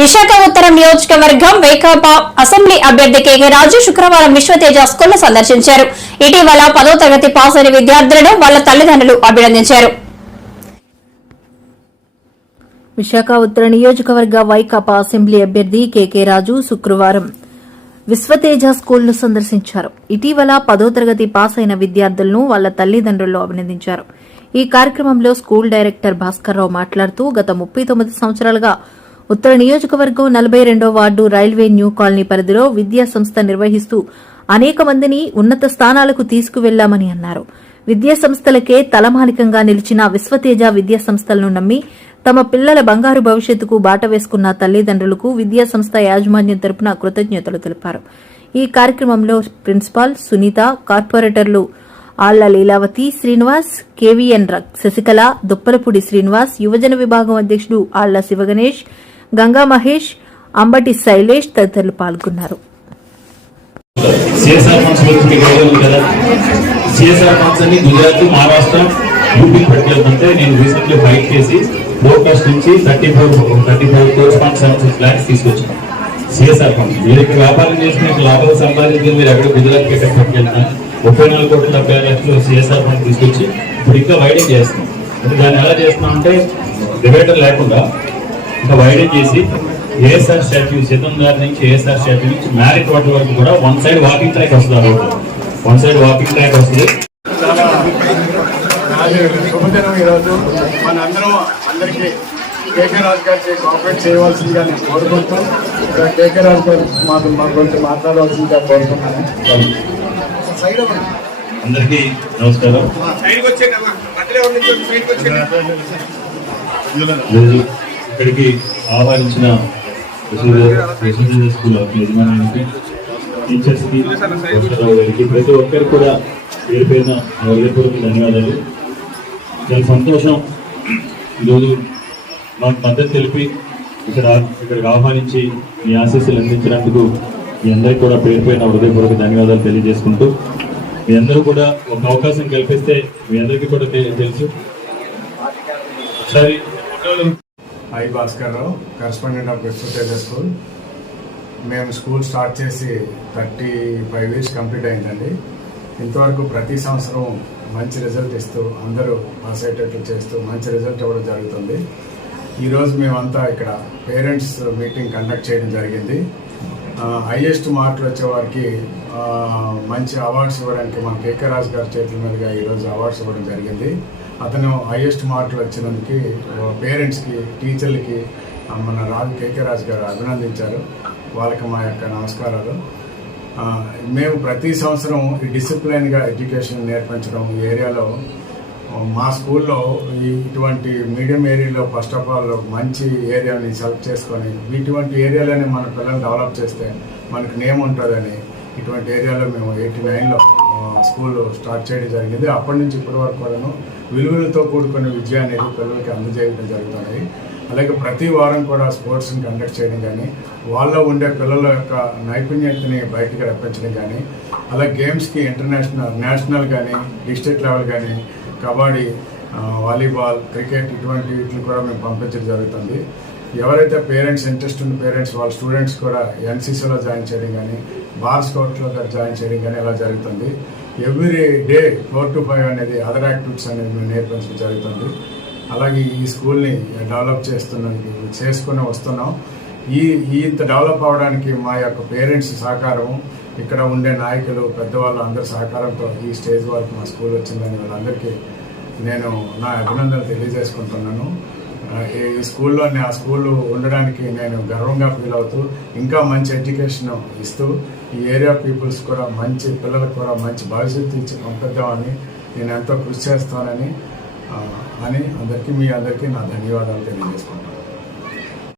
విశాఖ ఉత్తరం నియోజకవర్గం వైకాపా అసెంబ్లీ అభ్యర్థి కేకే రాజు శుక్రవారం విశ్వతేజ స్కూల్ సందర్శించారు. ఇటీవల 10వ తరగతి పాస్ అయిన విద్యార్థులను వాళ్ల తల్లిదండ్రులు అభినందించారు. విశాఖ ఉత్తర నియోజకవర్గ వైకాపా అసెంబ్లీ అభ్యర్థి కేకే రాజు శుక్రవారం విశ్వతేజ స్కూల్ను సందర్శించారు. ఇటీవల 10వ తరగతి పాస్ అయిన విద్యార్థులను వాళ్ల తల్లిదండ్రులు అభినందించారు. ఈ కార్యక్రమంలో స్కూల్ డైరెక్టర్ భాస్కర్రావు మాట్లాడుతూ గత 39 సంవత్సరాలుగా ఉత్తర నియోజకవర్గం 42వ వార్డు రైల్వే న్యూ కాలనీ పరిధిలో విద్యా సంస్థ నిర్వహిస్తూ అనేక మందిని ఉన్నత స్థానాలకు తీసుకువెళ్లామని అన్నారు. విద్యా సంస్థలకే తలమానికంగా నిలిచిన విశ్వతేజ విద్యా సంస్థలను నమ్మి తమ పిల్లల బంగారు భవిష్యత్తుకు బాట వేసుకున్న తల్లిదండ్రులకు విద్యా సంస్థ యాజమాన్యం తరపున కృతజ్ఞతలు తెలిపారు. ఈ కార్యక్రమంలో ప్రిన్సిపాల్ సునీత, కార్పొరేటర్లు ఆళ్ల లీలావతి శ్రీనివాస్, కేవీఎన్ శశికళ, దుప్పలపూడి శ్రీనివాస్, యువజన విభాగం అధ్యక్షుడు ఆళ్ల శివగణేష్, గంగా మహేష్, అంబటి శైలేష్ తదితరులు పాల్గొన్నారు. నేను రీసెంట్లీ ఫైట్ చేసి ఫోకస్ నుంచి 34 తీసుకొచ్చాను. సిఎస్ఆర్ ఫండ్ మీరు ఇక్కడ వ్యాపారం చేసి మీకు లాభాలు సంపాదించి మీరు ఎక్కడ గుజరాత్ పట్టుకెళ్తాను 34,70,00,000 సిఎస్ఆర్ ఫండ్ తీసుకొచ్చి ఇప్పుడు ఇంకా వైడింగ్ చేస్తున్నాం. అంటే దాన్ని ఎలా చేస్తున్నాం అంటే డివైడర్ లేకుండా ఇంకా వైడింగ్ చేసి ఏఎస్ఆర్ స్టాట్యూ సీతంగారి నుంచి ఏఎస్ఆర్ స్టాట్యూ నుంచి మ్యారిట్ వాటర్ వరకు కూడా వన్ సైడ్ వాకింగ్ ట్రాక్ వస్తుంది. ఆ road one side walking track వస్తుంది. శుభదినం. ఈరోజు మనందరం అందరికీ కేకే రాజు గారికి కోఆపరేట్ చేయవలసిందిగా నేను కోరుకుంటూ కేకే రాజు గారు మా గురించి మాట్లాడవలసిందిగా కోరుకుంటున్నాను. అందరికీ నమస్కారం. ఇక్కడికి ఆహ్వానించిన స్కూల్ యజమానికి, టీచర్స్కి, ప్రతి ఒక్కరు కూడా పేరు పేరున హృదయపూర్వక ధన్యవాదాలు. చాలా సంతోషం. ఈరోజు మాకు మద్దతు తెలిపి ఇక్కడికి ఆహ్వానించి మీ ఆశీస్సులు అందించినందుకు మీ అందరికీ కూడా పేరు పైన హృదయపూర్వక ధన్యవాదాలు తెలియజేసుకుంటూ, మీ అందరూ కూడా ఒక అవకాశం కల్పిస్తే మీ అందరికీ కూడా తెలుసు. సరే, I Bhaskarrao, correspondent of Vishwateja school. మేము స్కూల్ స్టార్ట్ చేసి 35 ఇయర్స్ కంప్లీట్ అయిందండి. ఇంతవరకు ప్రతి సంవత్సరం మంచి రిజల్ట్ ఇస్తూ అందరూ పాస్ అయ్యేటట్లు చేస్తూ మంచి రిజల్ట్ ఇవ్వడం జరుగుతుంది. ఈరోజు మేమంతా ఇక్కడ పేరెంట్స్ మీటింగ్ కండక్ట్ చేయడం జరిగింది. హైయెస్ట్ మార్కులు వచ్చే వారికి మంచి అవార్డ్స్ ఇవ్వడానికి మన కేకే రాజు గారి చేతుల మీదుగా ఈరోజు అవార్డ్స్ ఇవ్వడం జరిగింది. అతను హైయెస్ట్ మార్కులు వచ్చినందుకు పేరెంట్స్కి, టీచర్లకి మన కేకే రాజు గారు అభినందించారు. వాళ్ళకి మా యొక్క నమస్కారాలు. మేము ప్రతి సంవత్సరం ఈ డిసిప్లైన్గా ఎడ్యుకేషన్ నేర్పించడం ఈ ఏరియాలో మా స్కూల్లో ఇటువంటి మీడియం ఏరియాలో ఫస్ట్ ఆఫ్ ఆల్ మంచి ఏరియాని సెలెక్ట్ చేసుకొని ఇటువంటి ఏరియాలోనే మన పిల్లల్ని డెవలప్ చేస్తే మనకు నేమ్ ఉంటుందని ఇటువంటి ఏరియాలో మేము 89లో స్కూల్ స్టార్ట్ చేయడం జరిగింది. అప్పటి నుంచి ఇప్పటి వరకు కూడాను విలువలతో కూడుకున్న విద్య అనేది పిల్లలకి అందజేయడం జరుగుతున్నాయి. అలాగే ప్రతి వారం కూడా స్పోర్ట్స్ని కండక్ట్ చేయడం కానీ, వాళ్ళలో ఉండే పిల్లల యొక్క నైపుణ్యతని బయటకు రప్పించడం కానీ, అలాగే గేమ్స్కి నేషనల్ కానీ, డిస్ట్రిక్ట్ లెవెల్ కానీ, కబడ్డీ, వాలీబాల్, క్రికెట్ ఇటువంటి వీటిని కూడా మేము పంపించడం జరుగుతుంది. ఎవరైతే పేరెంట్స్ ఇంట్రెస్ట్ ఉన్న పేరెంట్స్ వాళ్ళ స్టూడెంట్స్ కూడా ఎన్సీసీలో జాయిన్ చేయడం కానీ, బార్ స్కౌట్లో జాయిన్ చేయడం కానీ ఇలా జరుగుతుంది. ఎవ్రీ డే 4 to 5 అనేది అదర్ యాక్టివిటీస్ అనేది మేము నేర్పించడం జరుగుతుంది. అలాగే ఈ స్కూల్ని డెవలప్ చేసుకుని వస్తున్నాం. ఇంత డెవలప్ అవడానికి మా యొక్క పేరెంట్స్ సహకారం, ఇక్కడ ఉండే నాయకులు, పెద్దవాళ్ళు అందరి సహకారంతో ఈ స్టేజ్ వరకు మా స్కూల్ వచ్చిందని వాళ్ళందరికీ నేను నా అభినందనలు తెలియజేసుకుంటున్నాను. ఈ స్కూల్లో ఆ స్కూల్ ఉండడానికి నేను గర్వంగా ఫీల్ అవుతూ ఇంకా మంచి ఎడ్యుకేషన్ ఇస్తూ ఈ ఏరియా పీపుల్స్ కూడా మంచి పిల్లలకు కూడా మంచి భవిష్యత్తు ఇచ్చి పంపిద్దామని నేను ఎంతో కృషి చేస్తానని మీ అందరికీ నా ధన్యవాదాలు తెలియజేసుకుంటాను.